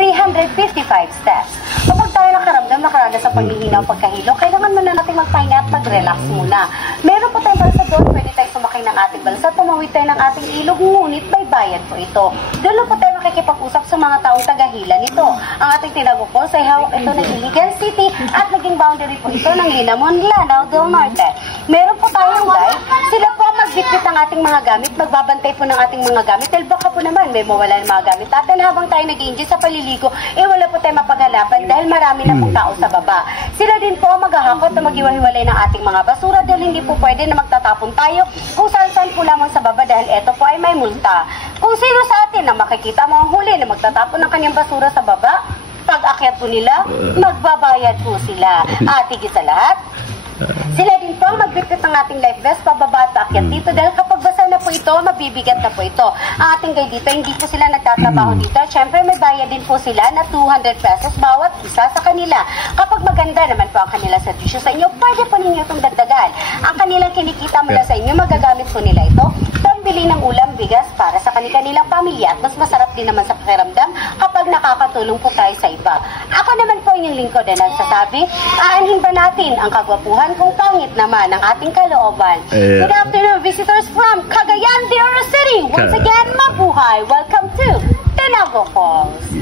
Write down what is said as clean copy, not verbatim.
355 steps. Kapag tayo nakaranas sa paghihinaw, pagkahilo, kailangan muna natin magpahinga at mag-relax muna. Meron po tayong balsa doon, pwede tayo sumakay ng ating balsa, tumawid tayo ng ating ilog, ngunit may bayad po ito. Doon po tayo makikipag-usap sa mga taong tagahila nito. Ang ating tinagukol sa hawak ito ng Iligan City at naging boundary po ito ng Linamon, Lanao del Norte. Meron po tayong guide, sila po magbitbit ng ating mga gamit, magbabantay po ng ating mga gamit, dahil baka po naman may mawala ng mga gamit natin habang tayo nag-i-enjoy sa paliligo, wala po tayo mapaghanapan dahil marami na pong tao sa baba. Sila din po maghahakot na maghiwa-hiwalay ng ating mga basura dahil hindi po pwede na magtatapon tayo kung saan-saan po lamang sa baba dahil eto po ay may multa. Kung sino sa atin na makikita mo ang huli na magtatapon ng kanyang basura sa baba, pag-akyat po nila, magbabayad po sila. At higit sa lahat, sila din po magbitbit ng ating life vest pababa at paakyat dito dahil kapag basa na po ito, mabibigat na po ito. Ang ating guide dito, hindi po sila nagtatrabaho dito. Siyempre, may bayad din po sila na 200 pesos bawat isa sa kanila. Kapag maganda naman po ang kanila servisyo sa inyo, pwede po ninyo itong dagdagan. Ang kanilang kinikita mula sa inyo, magagamit po nila ito. Pambili ng ulam, bigas para sa kanilang pamilya at mas masarap din naman sa pakiramdam kapag nakakatulong po tayo sa iba. Ako naman po inyong lingkod na nagsasabi, aanhin ba natin ang kagwapuhan kung pangit naman ang ating kalooban. Good afternoon, visitors from Cagayan de Oro City. Once again, mabuhay. Welcome to Tinago Falls.